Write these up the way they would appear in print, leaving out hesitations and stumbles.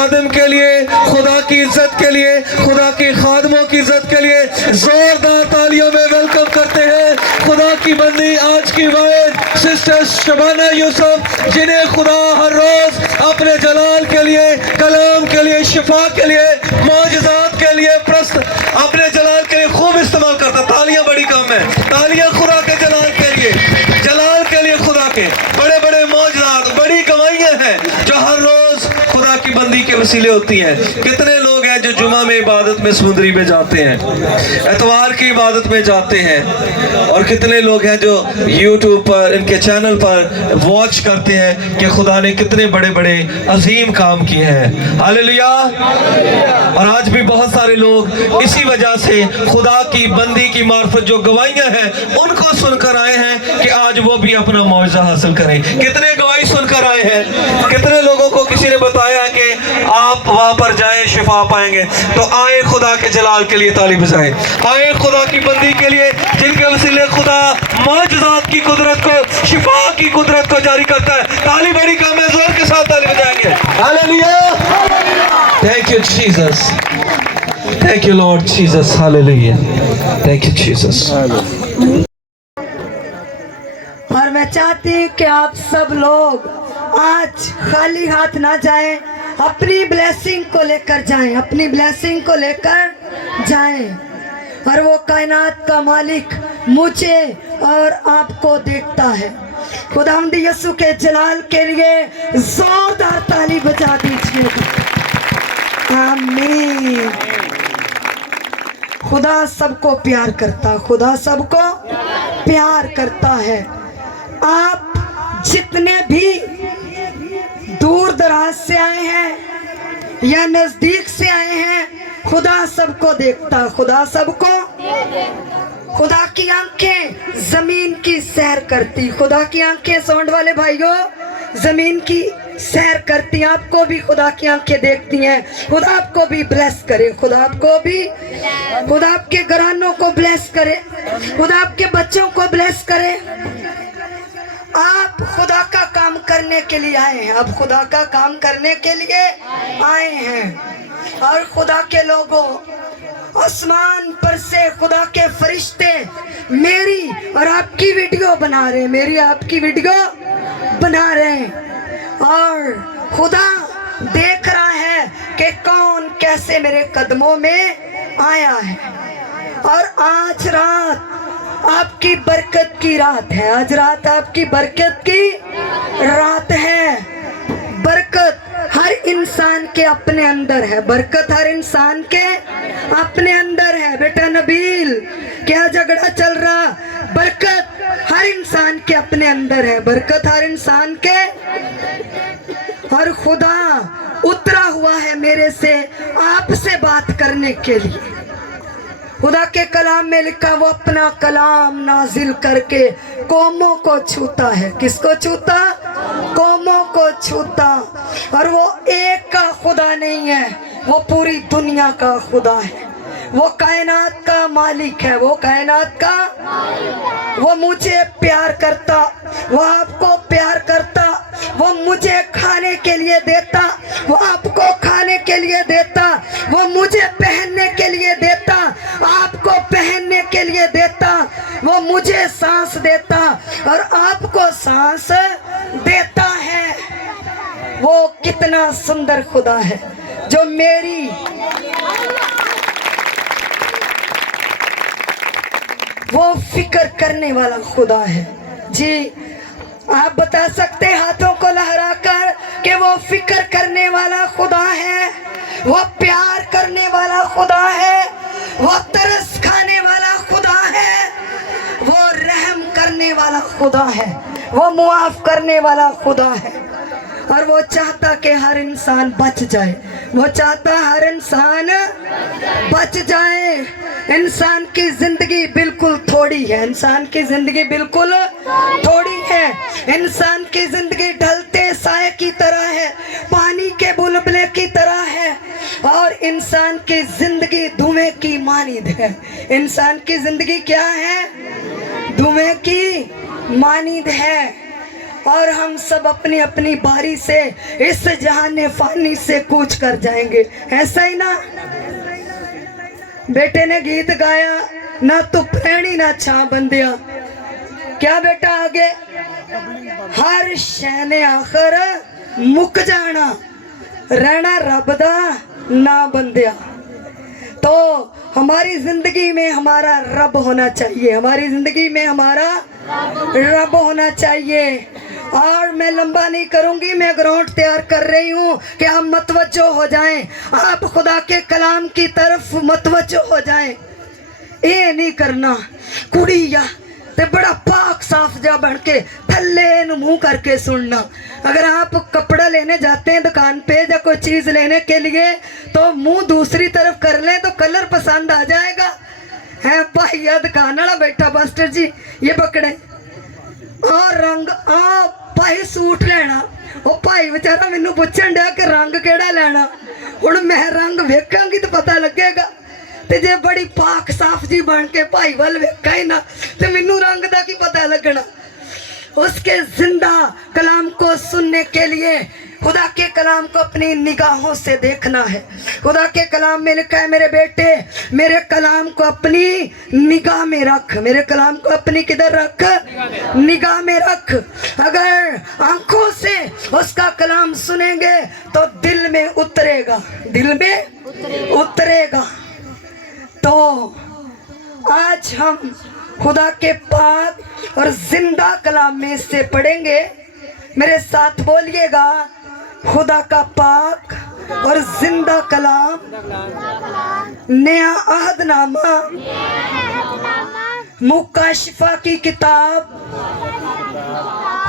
खादिम के लिए, खुदा की इज्जत के लिए, खुदा के खादमों की इज्जत के लिए जोरदार तालियों में वेलकम करते हैं खुदा की बंदी आज की वाइद सिस्टर शबाना यूसुफ, जिन्हें खुदा हर रोज अपने जलाल के लिए, कलाम के लिए, शिफा के लिए, मौजज़ात के लिए, अपने जलाल के लिए खूब इस्तेमाल करता। तालियां बड़ी कम है, तालियां खुदा के जलाल के लिए, जलाल के लिए, खुदा के बड़े बड़े मौजज़ात, बड़ी कमाइयां हैं जो हर रोज खुदा की बंदी के वसीले होती हैं। कितने लोग हैं जो जुमा में इबादत में समुद्री में जाते हैं, एतवार की इबादत में जाते हैं, और कितने लोग हैं जो यूट्यूब पर, इनके चैनल पर वॉच करते हैं कि खुदा ने कितने बड़े बड़े अजीम काम किए हैं। हालेलुया। और आज भी बहुत सारे लोग इसी वजह से खुदा की बंदी की मार्फत जो गवाहियां हैं उनको सुनकर आए हैं कि आज वो भी अपना मौजज़ा हासिल करें। कितने गवाही सुनकर आए हैं, कितने लोगों को किसी ने बताया कि आप वहां पर जाएं शिफा पाएंगे। तो आए खुदा के जलाल के लिए ताली बजाएं, आए खुदा की बंदी के लिए जिनके वसीले खुदा मौजज़ात की कुदरत को, शिफा की कुदरत को जारी करता है। ताली बड़ी कम है, जोर के साथ ताली बजाएंगे। Hallelujah. Thank you Jesus, thank you Lord Jesus, hallelujah, thank you Jesus. और मैं चाहती हूँ कि आप सब लोग आज खाली हाथ ना जाएं, अपनी ब्लेसिंग को लेकर जाएं, अपनी ब्लेसिंग को लेकर जाएं। और वो कायनात का मालिक मुझे और आपको देखता है। खुदावंद यीशु के जलाल के लिए जोरदार ताली बजा दीजिए। आमीन। खुदा सबको प्यार करता, खुदा सबको प्यार करता है। आप जितने भी दूर दराज से आए हैं या नजदीक से आए हैं, खुदा सबको देखता, खुदा सबको, खुदा की आंखें जमीन की सैर करती, खुदा की आंखें साउंड वाले भाइयों जमीन की सैर करती, आपको भी खुदा की आंखें देखती हैं। खुदा आपको भी ब्लेस करे, खुदा आपको भी, खुदा आपके घरानों को ब्लेस करे, खुदा आपके बच्चों को ब्लेस करे। आप खुदा का काम करने के लिए आए हैं, अब खुदा का काम करने के लिए आए हैं। और खुदा के लोगों, आसमान पर से खुदा के फरिश्ते मेरी और आपकी वीडियो बना रहे हैं, मेरी आपकी वीडियो बना रहे हैं। और खुदा देख रहा है कि कौन कैसे मेरे कदमों में आया है। और आज रात आपकी बरकत की रात है, आज रात आपकी बरकत की रात है। बरकत हर इंसान के अपने अंदर है, बरकत हर इंसान के अपने अंदर है। बेटा नबील, क्या झगड़ा चल रहा? बरकत हर इंसान के अपने अंदर है, बरकत हर इंसान के। और खुदा उतरा हुआ है मेरे से आपसे बात करने के लिए। खुदा के कलाम में लिखा, वो अपना कलाम नाजिल करके कौमों को छूता है। किसको छूता? कौमों को छूता। और वो एक का खुदा नहीं है, वो पूरी दुनिया का खुदा है, वो कायनात का मालिक है, वो कायनात का, वो मुझे प्यार करता, वो आपको प्यार करता, वो मुझे खाने के लिए देता, वो आपको खाने के लिए देता, वो मुझे पहनने के लिए देता, आपको पहनने के लिए देता, वो मुझे सांस देता और आपको सांस देता है। वो कितना सुंदर खुदा है जो मेरी वो फिक्र करने वाला खुदा है। जी, आप बता सकते हाथों को लहराकर कि वो फिक्र करने वाला खुदा है, वो प्यार करने वाला खुदा है, वो तरस खाने वाला खुदा है, वो रहम करने वाला खुदा है, वो मुआफ करने वाला खुदा है। और वो चाहता कि हर इंसान बच जाए, वो चाहता हर इंसान बच जाए। इंसान की जिंदगी बिल्कुल थोड़ी है, इंसान की जिंदगी बिल्कुल थोड़ी है। इंसान की जिंदगी ढलते साए की तरह है, पानी के बुलबुले की तरह है। और इंसान की जिंदगी धुएं की मानिंद है। इंसान की जिंदगी क्या है? धुएं की मानिंद है। और हम सब अपनी अपनी बारी से इस जहाने फानी से कूच कर जाएंगे। ऐसा ही ना? बेटे ने गीत गाया, ना तू प्रेणी ना छा बंदिया। क्या बेटा आगे? हर शै ने आखिर मुक जाना, रहना रब दा ना बंदिया। तो हमारी जिंदगी में हमारा रब होना चाहिए, हमारी जिंदगी में हमारा रब होना चाहिए। और मैं लंबा नहीं करूंगी, मैं ग्राउंड तैयार कर रही हूँ कि आप मतवज्जो हो जाएं, आप खुदा के कलाम की तरफ मतवज्जो हो जाएं। ये नहीं करना कुड़ी या ते बड़ा पाक साफ जा बन के थल्ले नु मुंह करके सुनना। अगर आप कपड़ा लेने जाते हैं दुकान पे या कोई चीज लेने के लिए तो मुंह दूसरी तरफ कर लें तो कलर पसंद आ जाएगा। है भाई या दुकान वाला बैठा मास्टर जी ये पकड़े और रंग भाई सूट लेना। ओ भाई बेचारा मैनू पूछन डया कि रंग केड़ा लेना। हुण मैं रंग वेखांगी तो पता लगेगा। ते जे बड़ी पाक साफ जी बन के भाई वाल वेखा ही ना ते मैनू रंग दा की पता लगना। उसके जिंदा कलाम को सुनने के लिए खुदा के कलाम को अपनी निगाहों से देखना है। खुदा के कलाम में लिखा है, मेरे बेटे मेरे कलाम को अपनी निगाह में रख। मेरे कलाम को अपनी किधर रख? निगाह में रख। अगर आंखों से उसका कलाम सुनेंगे तो दिल में उतरेगा, दिल में उतरेगा। तो आज हम खुदा के पाक और जिंदा कलाम में से पढ़ेंगे। मेरे साथ बोलिएगा, खुदा का पाक और जिंदा कलाम, नया अहदनामा, मुकाशफा की किताब,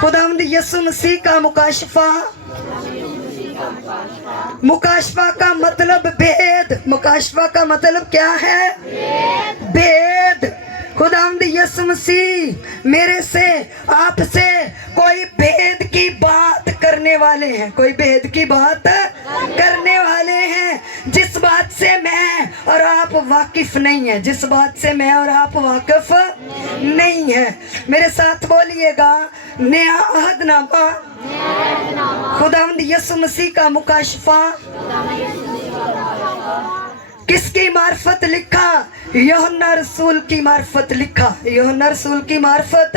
खुदावंद यीशु मसीह का मुकाशफा। मुकाशफा का मतलब भेद। मुकाशफा का मतलब क्या है? भेद। खुदावंद यीशु मसीह मेरे से आपसे कोई भेद की बात करने वाले हैं, कोई भेद की बात करने वाले हैं जिस बात से मैं और आप वाकिफ नहीं है, जिस बात से मैं और आप वाकिफ नहीं है। मेरे साथ बोलिएगा, नया अहदनामा, खुदावंद यीशु मसीह का मुकाशफा। किसकी मार्फत लिखा? यूहन्ना रसूल की मार्फत लिखा। यूहन्ना रसूल की मार्फत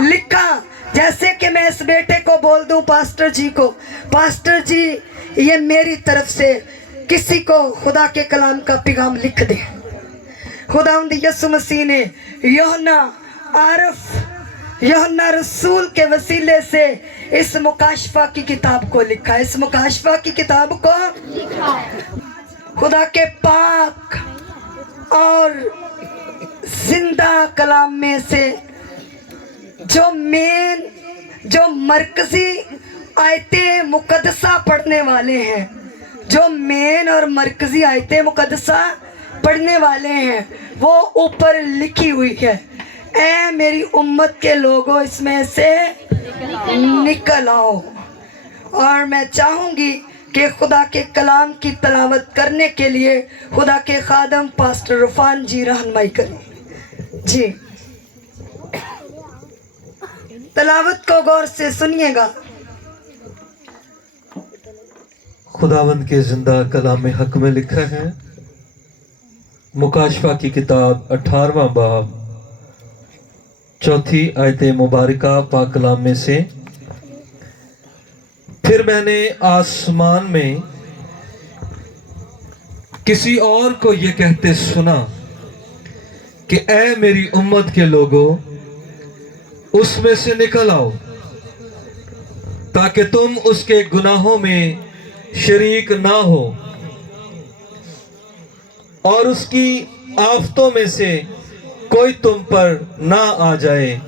लिखा। जैसे कि मैं इस बेटे को बोल दूं पास्टर जी को, पास्टर जी ये मेरी तरफ से किसी को खुदा के कलाम का पैगाम लिख दे। खुदावंद यीशु मसीह ने यूहन्ना रसूल के वसीले से इस मुकाशफा की किताब को लिखा। इस मुकाशफा की किताब को खुदा के पाक और जिंदा कलाम में से जो मरकजी आयते मुकद्दसा पढ़ने वाले हैं, जो मेन और मरकजी आयते मुकद्दसा पढ़ने वाले हैं, वो ऊपर लिखी हुई है। ऐ मेरी उम्मत के लोगों, इसमें से निकल आओ। और मैं चाहूंगी कि खुदा के कलाम की तलावत करने के लिए खुदा के खादम पास्टर इरफान जी रहनुमाई करें। जी, तलावत को गौर से सुनिएगा। खुदावंद के जिंदा कलाम में हक में लिखा है, मुकाशफा की किताब 18वां बाब 4 आयत मुबारका पाक कलाम में से, फिर मैंने आसमान में किसी और को ये कहते सुना कि ऐ मेरी उम्मत के लोगों, उसमें से निकल आओ ताकि तुम उसके गुनाहों में शरीक ना हो और उसकी आफतों में से कोई तुम पर ना आ जाए।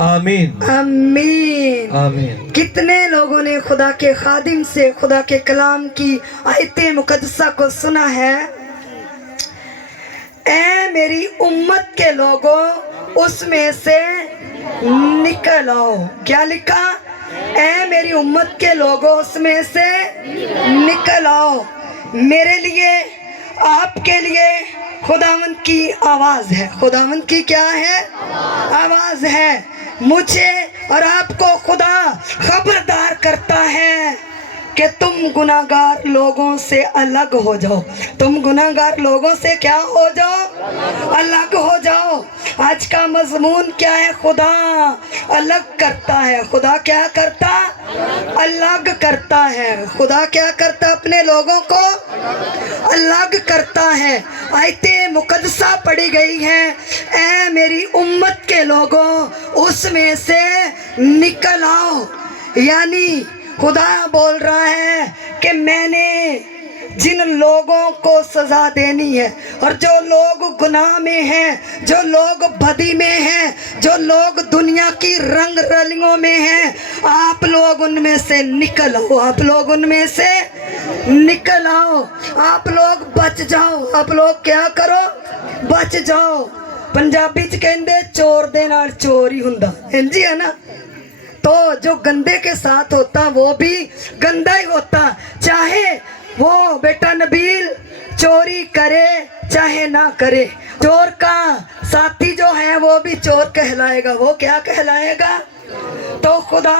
आमीन आमीन आमीन। कितने लोगों ने खुदा के खादिम से खुदा के कलाम की आयते मुकद्दसा को सुना है? ऐ मेरी उम्मत के लोगों, उसमें से निकल आओ। क्या लिखा? ऐ मेरी उम्मत के लोगों, उसमें से निकल आओ। मेरे लिए, आपके लिए खुदावंद की आवाज है। खुदावंद की क्या है? आवाज है। मुझे और आपको खुदा खबरदार करता है कि तुम गुनाहगार लोगों से अलग हो जाओ। तुम गुनाहगार लोगों से क्या हो जाओ? अलग हो जाओ। आज का मजमून क्या है? खुदा अलग करता है। खुदा क्या करता? अलग करता है। खुदा क्या करता? अपने लोगों को अलग करता है। आयते मुकद्दसा पढ़ी गई है, ऐ मेरी उम्मत के लोगों उसमें से निकल आओ। यानी खुदा बोल रहा है कि मैंने जिन लोगों को सजा देनी है, और जो लोग गुनाह में हैं, जो लोग बदी में हैं, जो लोग दुनिया की रंग रलियों में हैं, आप लोग उनमें से निकल आओ। आप लोग उनमें से निकल आओ। आप लोग बच जाओ। आप लोग क्या करो? बच जाओ। पंजाबी च कहंदे चोर दे नाल चोर ही हुंदा, इंजी है ना। तो जो गंदे के साथ होता वो भी गंदा ही होता, चाहे वो बेटा नबील चोरी करे चाहे ना करे। चोर का साथी जो है वो भी चोर कहलाएगा। वो क्या कहलाएगा? तो खुदा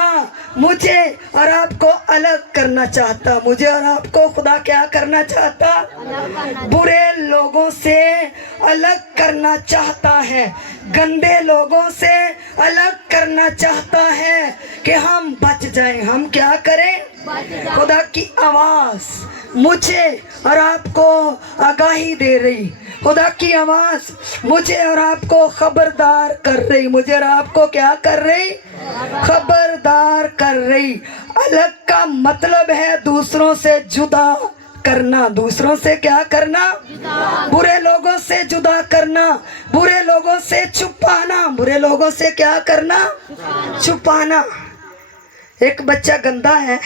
मुझे और आपको अलग करना चाहता। मुझे और आपको खुदा क्या करना चाहता? बुरे लोगों से अलग करना चाहता है, गंदे लोगों से अलग करना चाहता है कि हम बच जाएं। हम क्या करें? खुदा की आवाज मुझे और आपको आगाही दे रही। खुदा की आवाज मुझे और आपको खबरदार कर रही। मुझे और आपको क्या कर रही? खबरदार कर रही। अलग का मतलब है दूसरों से जुदा करना। दूसरों से क्या करना? बुरे लोगों से जुदा करना, बुरे लोगों से छुपाना। बुरे लोगों से क्या करना? छुपाना। एक बच्चा गंदा है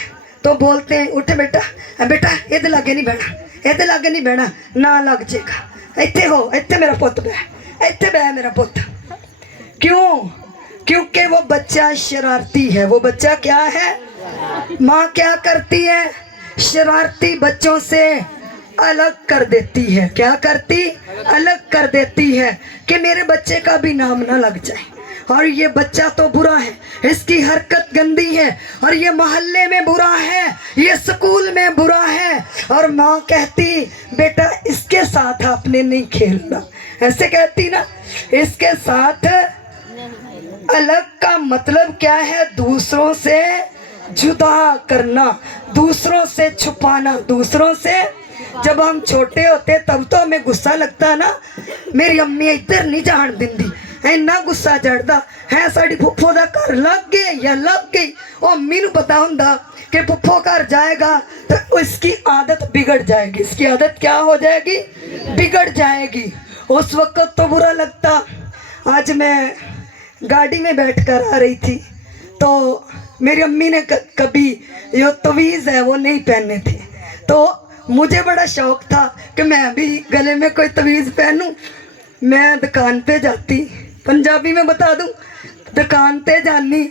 तो बोलते हैं उठ बेटा, बेटा इधर लागे नहीं बहना, इधर लागे नहीं बहना, ना लग जाएगा। इत्थे हो, इत्थे मेरा पुत बह, इत्थे बह मेरा पुत। क्यों? क्योंकि वो बच्चा शरारती है। वो बच्चा क्या है? माँ क्या करती है? शरारती बच्चों से अलग कर देती है। क्या करती? अलग कर देती है कि मेरे बच्चे का भी नाम ना लग जाए। और ये बच्चा तो बुरा है, इसकी हरकत गंदी है, और ये मोहल्ले में बुरा है, ये स्कूल में बुरा है। और माँ कहती बेटा इसके साथ आपने नहीं खेलना, ऐसे कहती ना। इसके साथ अलग का मतलब क्या है? दूसरों से जुदा करना, दूसरों से छुपाना, दूसरों से। जब हम छोटे होते तब तो हमें गुस्सा लगता ना, मेरी अम्मी इधर नहीं जान दिंदी, इन्ना गुस्सा चढ़ता है। साड़ी फुफ्फो का घर लग गए या लग गई, वो अम्मी नूं पता हुंदा कि फुफ्फो घर जाएगा तो इसकी आदत बिगड़ जाएगी। इसकी आदत क्या हो जाएगी? बिगड़ जाएगी। उस वक्त तो बुरा लगता। आज मैं गाड़ी में बैठकर आ रही थी तो मेरी अम्मी ने कभी जो तवीज़ है वो नहीं पहने थे, तो मुझे बड़ा शौक था कि मैं भी गले में कोई तवीज़ पहनूं। मैं दुकान पे जाती, पंजाबी में बता दूं, दुकान पे जानी,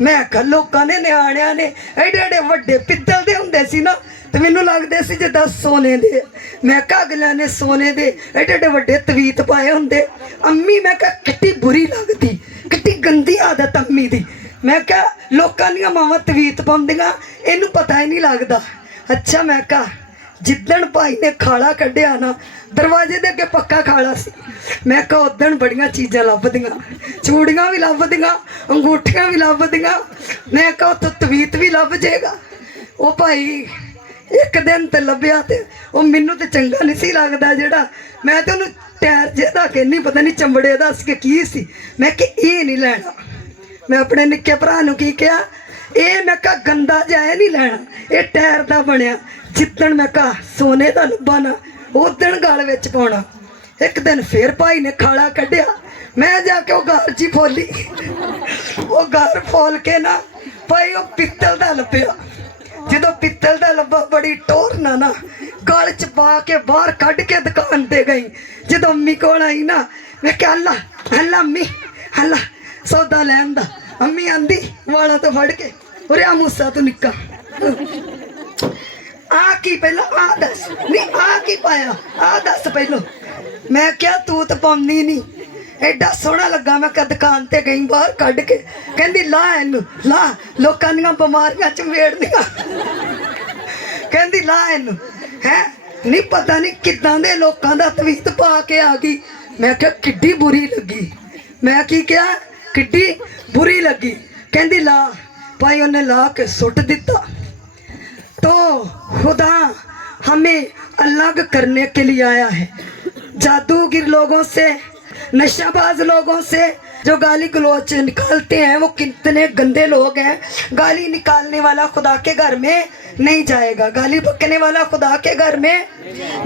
मैं आखा लोगों ने नियाणिया ने एडे एडे वड्डे पित्तल दे हुंदे सी ना, तो मैनू लगदे सी जिद्दां सोने दे। मैं कहा अगलियां ने सोने दे एडे एडे वड्डे तवीत पाए हुंदे। अम्मी मैं कहा कितनी बुरी लगती, कितनी गंदी आदत अम्मी दी। मैं कहा लोकां दीयां मावां तवीत पाउंदियां, इहनूं पता ही नहीं लगदा। अच्छा मैं कहा जिद्दण भाई ने खाला कढ़िया ना, दरवाजे दे अगे पक्का खाला सी, मैं कहा उदण बड़ियां चीज़ां लभदियां, चूड़ियां भी लभदियां, अंगूठियां भी लभदियां, मैं कहा उत्थों तवीत भी लभ जाएगा। वो भाई एक दिन तो लभ्या ते वो मैनू तो चंगा नहीं सी लगदा, जेड़ा मैं तो उन्हें टैर जिहा कहनी पता नहीं चंबड़े दस के की सी। मैं कि ये नहीं लैना। मैं अपने निक्के भरा नूं की कहा, ये मैं कहा गंदा जाए नहीं लैना, ये टायर का बनया। जिद्दण मैं कहा सोने का लब्भा ना उदण गल विच पाउणा। एक दिन फिर भाई ने खाला कढ़िया, मैं जाके वो गार जी फोली, वो गार फोल के ना भाई वो पित्तल का लभ्या। जो पित्तल का लब्भा बड़ी टोर ना गल च पा के बाहर कढ़ के दुकान ते गई। जो अम्मी कोल आई ना, मैं क्या अल्लाह अल्लाह अम्मी अल्लाह सौदा लैन दा। अम्मी आंदी वाला तो फड़ के और आ मूसा तू निक्का आ की पहला आ दस नहीं आ की पाया आ दस पहलो। मैं क्या तू तो पाउंदी नहीं, एडा सोहना लगा। मैं क्या दुकान ते गई बाहर कढ़ के, कहंदी ला इनू ला, लोकां दियां बीमारियां चमेड़ दियां, कहंदी ला इनू है। नहीं पता नहीं किदां दे लोकां दा तवीत पा के आ गई। मैं क्या किड्डी बुरी लगी। मैं की क्या किड्डी बुरी लगी। कहंदी ला भाई, उन्हें ला के सुट दिता। तो खुदा हमें अलग करने के लिए आया है जादूगिर लोगों से, नशाबाज लोगों से। जो गाली गलौच निकालते हैं वो कितने गंदे लोग हैं। गाली निकालने वाला खुदा के घर में नहीं जाएगा, गाली बकने वाला खुदा के घर में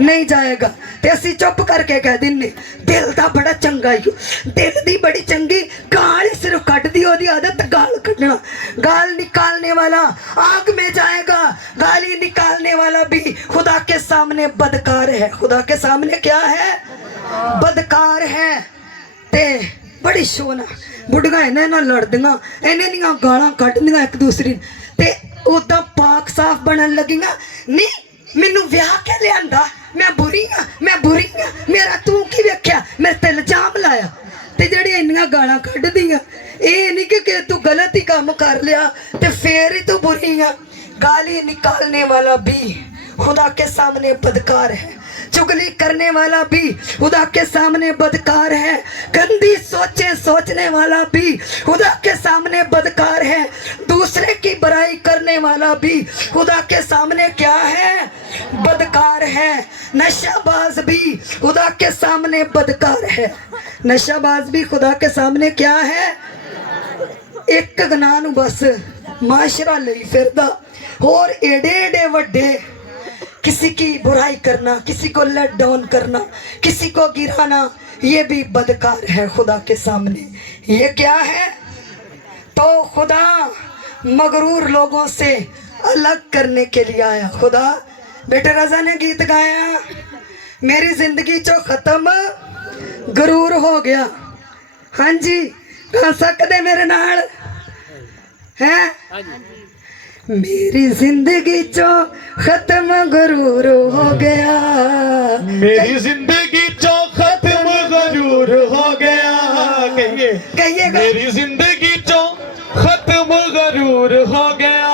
नहीं जाएगा। ते असी चुप करके कह दिन्ने दिल दा बड़ा चंगा ही, दिल दी बड़ी चंगी गाल सिर्फ कट दी, ओदी आदत गाल कटना। गाल निकालने वाला आग में जाएगा, गाली निकालने वाला भी खुदा के सामने बदकार है। खुदा के सामने क्या है? बदकार है। ते बड़ी सोना बुढ़िया इन्हें ना लड़दियां, इन्हें दियां गालां कड्ढदियां एक दूसरी ते उदा पाक साफ बनन लगियां। नहीं मैनू ब्याह के लियांदा, मैं बुरी हाँ, मैं बुरी हाँ, मेरा तू की वेख्या, मेरे ते इल्जाम लाया। ते जेड़ी इन्नियां गालां कड्ढदियां, ये नहीं कि तू गलत ही काम कर लिया ते फिर ही तू बुरी हाँ। गाली निकालने वाला भी खुदा के सामने बदकार है, चुगली करने वाला भी खुदा के सामने बदकार है, गंदी सोचे सोचने वाला भी खुदा के सामने बदकार है, दूसरे की बुराई करने वाला भी खुदा के सामने क्या है? बदकार है। नशाबाज भी खुदा के सामने बदकार है। नशाबाज भी खुदा के सामने क्या है? एक गनाह नूं बस माशरा लई फिरदा, और एडे एडे वड्डे किसी की बुराई करना, किसी को लेट डाउन करना, किसी को गिराना, ये भी बदकार है खुदा के सामने। ये क्या है? तो खुदा मगरूर लोगों से अलग करने के लिए आया। खुदा बेटे रजा ने गीत गाया, मेरी जिंदगी चो खत्म गरूर हो गया। हाँ जी, गा सकते मेरे नाल है? मेरी जिंदगी चो खत्म गरूर हो गया, मेरी जिंदगी चो खत्म गरूर हो गया। कहिए कहिए मेरी जिंदगी चो खत्म गरूर हो गया,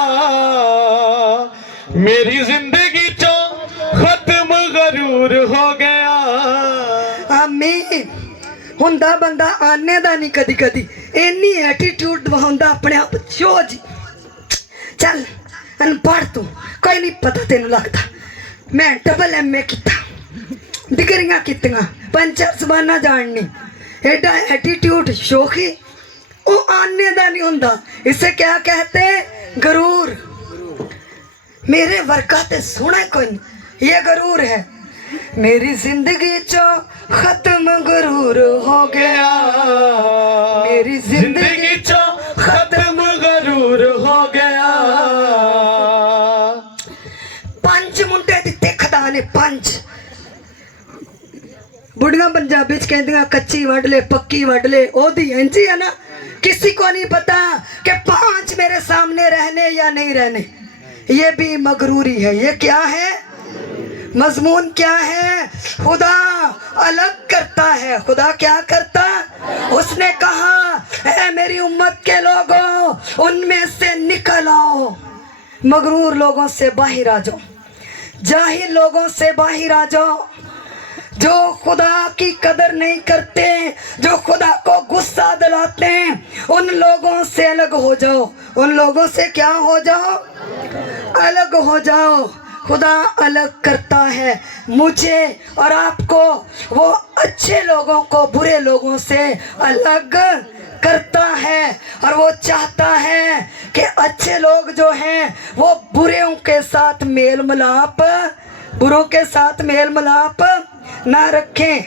मेरी जिंदगी चो खत्म गरूर हो गया। आमीन। हुंदा बंदा आने दा नहीं कदी कदी, इन्नी एटीट्यूड दिखाउंदा अपने आप चो जी। चल अनपढ़ तू, कोई नहीं पता तेन लगता। मैं डबल MA किता, डिग्रियां कीतियां, 5-4 ज़बानां जाननी, एडा एटीट्यूड शोखी वो आने दा नहीं हुंदा। इसे क्या कहते? गरूर। मेरे वर्का ते सोना कोई नहीं, ये गरूर है। मेरी जिंदगी चो खत्म गरूर हो गया, मेरी जिंदगी चो खत्म गरूर हो गया। 5 मुंडे दिते खुदा ने, 5। बुढ़िया पंजाबी च कहदियां कच्ची वड ले पक्की वड ले, ओदी इंज है ना। किसी को नहीं पता कि 5 मेरे सामने रहने या नहीं रहने, ये भी मगरूरी है। ये क्या है? मजमून क्या है? खुदा अलग करता है। खुदा क्या करता? उसने कहा ऐ मेरी उम्मत के लोगों, उनमें से निकल आओ, मगरूर लोगों से बाहर आ जाओ, जाहिल लोगों से बाहर आ जाओ, जो खुदा की कदर नहीं करते, जो खुदा को गुस्सा दिलाते हैं, उन लोगों से अलग हो जाओ। उन लोगों से क्या हो जाओ? अलग हो जाओ। खुदा अलग करता है मुझे और आपको, वो अच्छे लोगों को बुरे लोगों से अलग करता है। और वो चाहता है कि अच्छे लोग जो हैं वो बुरों के साथ मेल मिलाप, बुरों के साथ मेल मिलाप ना रखें।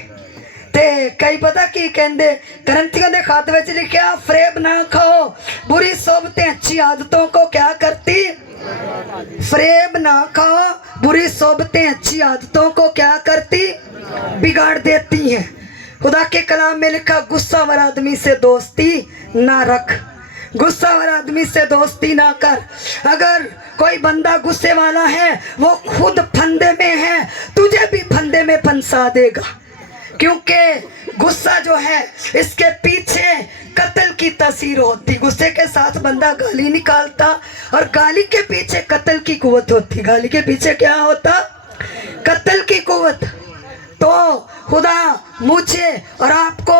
ते कई पता की कहते करंथियों के खाते में लिखा, फरेब ना खाओ, बुरी सोबतें अच्छी आदतों को क्या करती? फरेब ना खाओ, बुरी सोबतें अच्छी आदतों को क्या करती? बिगाड़ देती हैं। खुदा के कलाम में लिखा, गुस्सा वाला आदमी से दोस्ती ना रख, गुस्सा वाला आदमी से दोस्ती ना कर। अगर कोई बंदा गुस्से वाला है, वो खुद फंदे में है, तुझे भी फंदे में फंसा देगा, क्योंकि गुस्सा जो है इसके पीछे कत्ल की तासीर होती। गुस्से के साथ बंदा गाली निकालता और गाली के पीछे कत्ल की कुव्वत होती। गाली के पीछे क्या होता? कत्ल की कुव्वत। तो खुदा मुझे और आपको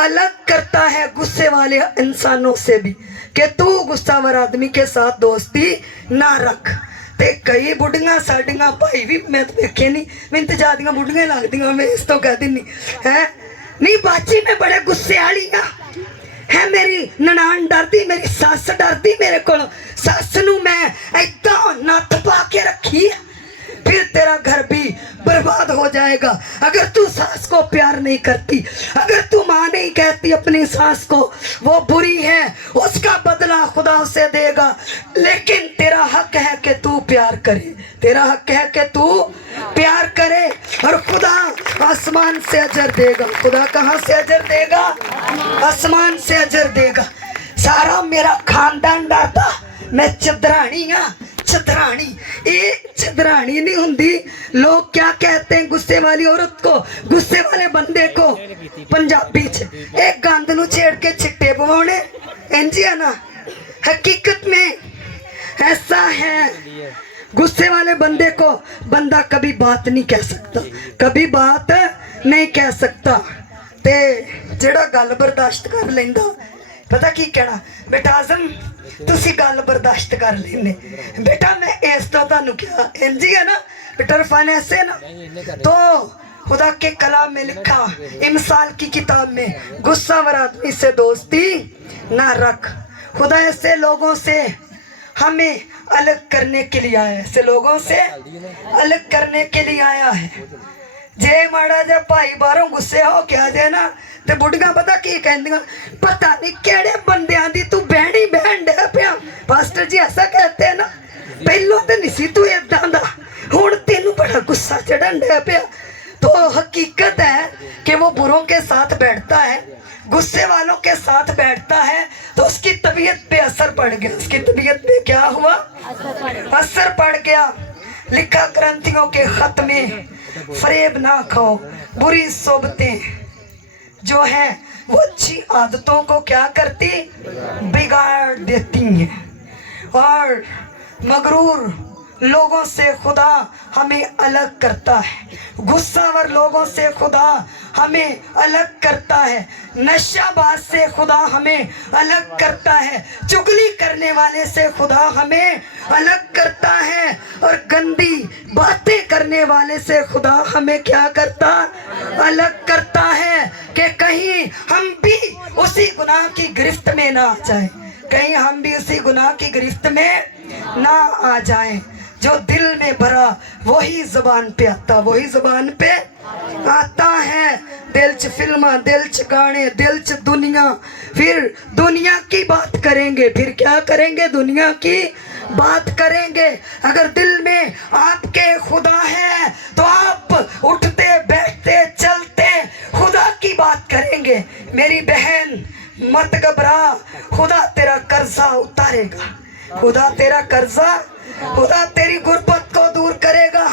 अलग करता है गुस्से वाले इंसानों से भी, कि तू गुस्सावर आदमी के साथ दोस्ती ना रख। ते कई बुढ़िया साडियां भाई भी मैं तो देखे नहीं, मैं तो ज्यादा बुढ़िया लगदी, मैं इस तो कह दिनी है नहीं बाची, मैं बड़े गुस्से वाली है। मेरी ननान डरती, मेरी सस डरती मेरे को। सस नू मैं ऐदा नत्थ पा के रखी है, फिर तेरा घर भी बर्बाद हो जाएगा। अगर तू सास को प्यार नहीं करती, अगर तू माँ नहीं कहती अपनी सास को वो बुरी है, उसका बदला खुदा उसे देगा। लेकिन तेरा हक है कि तू प्यार करे, तेरा हक है कि तू प्यार करे, और खुदा आसमान से अजर देगा। खुदा कहाँ से अजर देगा? आसमान से अजर देगा। सारा मेरा खानदान डरता मैं चदरानी हाँ। चदरानी, ये चदरानी नहीं हुंदी। लोग क्या कहते हैं गुस्से वाली औरत को, गुस्से वाले बंदे को पंजाबी च एक गंद नू छेड़ के छिट्टे पवाने, इंजी है ना। हकीकत में ऐसा है, गुस्से वाले बंदे को बंदा कभी बात नहीं कह सकता, कभी बात नहीं कह सकता। ते जेड़ा गल बर्दाश्त कर लेंदा, पता की कहना, बेटा आजम तुसी गल बर्दाश्त कर लेने, बेटा मैं इस तो तुहानू क्या इंजी है ना, बेटा इरफान ऐसे ना। तो खुदा के कलाम में लिखा, इमसाल की किताब में, गुस्सावर आदमी से दोस्ती ना रख। खुदा ऐसे लोगों से हमें अलग करने के लिए आया है, ऐसे लोगों से अलग करने के लिए आया है। जे माड़ा जा भाई बारों गुस्से हो क्या जे ना, ते बुढ़िया पता की कहंदियां, पता नहीं केड़े बंदियां दी तू बहनी बहन डे पिया। पास्टर जी ऐसा कहते हैं ना, पहलों तो नहीं सी तू इदां दा, हुण तेनू बड़ा गुस्सा चढ़न डे पिया। तो हकीकत है कि वो बुरों के साथ बैठता है, गुस्से वालों के साथ बैठता है, तो उसकी तबीयत पे असर पड़ गया। उसकी तबीयत पे क्या हुआ? असर पड़ गया। लिखा ग्रंथियों के खत में, फरेब ना खाओ, बुरी सोबतें जो है वो अच्छी आदतों को क्या करती? बिगाड़ देती हैं। और मगरूर लोगों से खुदा हमें अलग करता है, गुस्सावर लोगों से खुदा हमें अलग करता है, नशाबाज से खुदा हमें अलग करता है, चुगली करने वाले से खुदा हमें अलग करता है, और गंदी बातें करने वाले से खुदा हमें क्या करता? अलग करता है, कि कहीं हम भी उसी गुनाह की गिरफ्त में ना आ जाए, कहीं हम भी उसी गुनाह की गिरफ्त में ना आ जाएं। जो दिल में भरा वही जबान पे आता, वही जबान पे आता है। दिल च फिल्मा, दिल च गाने, दिल च दुनिया, फिर दुनिया की बात करेंगे, फिर क्या करेंगे? दुनिया की बात करेंगे। अगर दिल में आपके खुदा है तो आप उठते बैठते चलते खुदा की बात करेंगे। मेरी बहन मत घबरा, खुदा तेरा कर्जा उतारेगा, खुदा तेरा कर्जा, खुदा तेरी गुर्बत को दूर करेगा,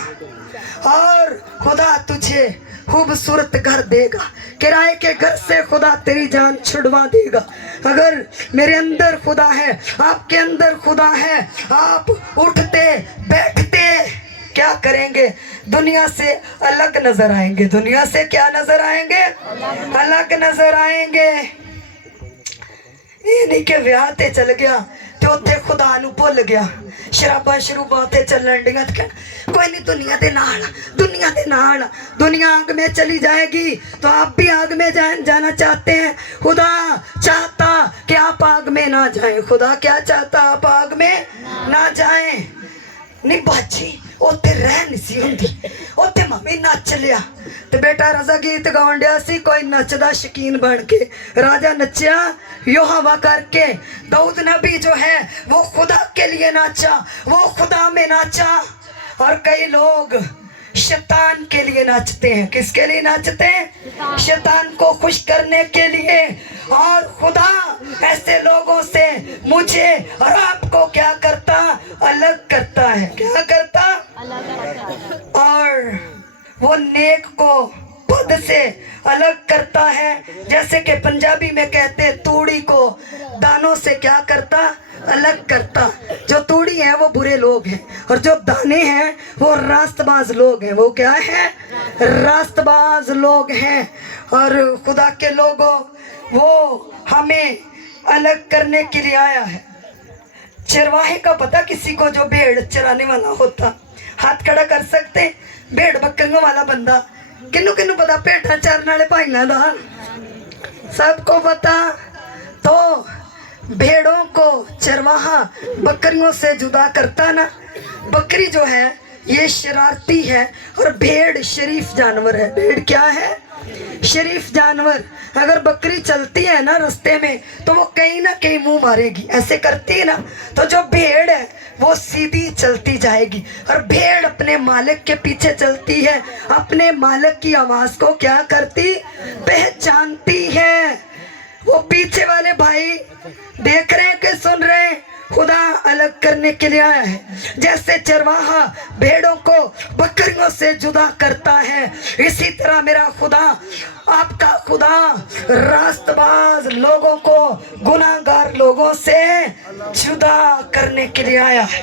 और खुदा तुझे खूबसूरत घर देगा, किराए के घर से खुदा तेरी जान छुड़वा देगा। अगर मेरे अंदर खुदा है, आपके अंदर खुदा है, आप उठते बैठते क्या करेंगे? दुनिया से अलग नजर आएंगे। दुनिया से क्या नजर आएंगे? अलग नजर आएंगे। ये नहीं के ब्याह ते चल गया तो उत्थे खुदा नू भुल गया, शराबा शरूबा ते चलन दियां, कोई नहीं दुनिया दे नाल, दुनिया दे नाल। दुनिया आग में चली जाएगी तो आप भी आग में जाना चाहते हैं। खुदा चाहता कि आप आग में ना जाएं। खुदा क्या चाहता? आप आग में ना जाएं। नहीं बाजी उत्थे रह नहीं सी हुंदी, उत्थे मम्मी नच लिया ते बेटा रजा गीत गाउण दिया सी, कोई नचदा शकीन बन के राजा नचिया यो हवा करके। दाऊद नबी जो है वो खुदा के लिए नाचा, वो खुदा में नाचा। और कई लोग शैतान के लिए नाचते हैं। किसके लिए नाचते हैं? शैतान को खुश करने के लिए। और खुदा ऐसे लोगों से मुझे और आपको क्या करता? अलग करता है। क्या करता? और वो नेक को खाद से अलग करता है। जैसे कि पंजाबी में कहते तूड़ी को दानों से क्या करता, अलग करता। जो तूड़ी है वो बुरे लोग हैं और जो दाने हैं वो रास्तबाज लोग हैं। वो क्या है, रास्तबाज लोग हैं। और खुदा के लोगों, वो हमें अलग करने के लिए आया है। चरवाहे का पता किसी को, जो भेड़ चराने वाला होता, हाथ खड़ा कर सकते। भेड़ बकरियों वाला बंदा किन्नू किन्नू पता, भेड़ा चरने वाले भाइयों दा सबको पता। तो भेड़ों को चरवाहा बकरियों से जुदा करता ना। बकरी जो है ये शरारती है और भेड़ शरीफ जानवर है। भेड़ क्या है, शरीफ जानवर। अगर बकरी चलती है ना रास्ते में तो वो कहीं ना कहीं मुंह मारेगी, ऐसे करती है ना। तो जो भेड़ है वो सीधी चलती जाएगी और भेड़ अपने मालिक के पीछे चलती है। अपने मालिक की आवाज को क्या करती, पहचानती है। वो पीछे वाले भाई देख रहे हैं कि सुन रहे हैं, खुदा अलग करने के लिए आया है। जैसे चरवाहा भेड़ों को बकरियों से जुदा करता है, इसी तरह मेरा खुदा, आपका खुदा रास्तबाज लोगों को गुनाहगार लोगों से जुदा करने के लिए आया है।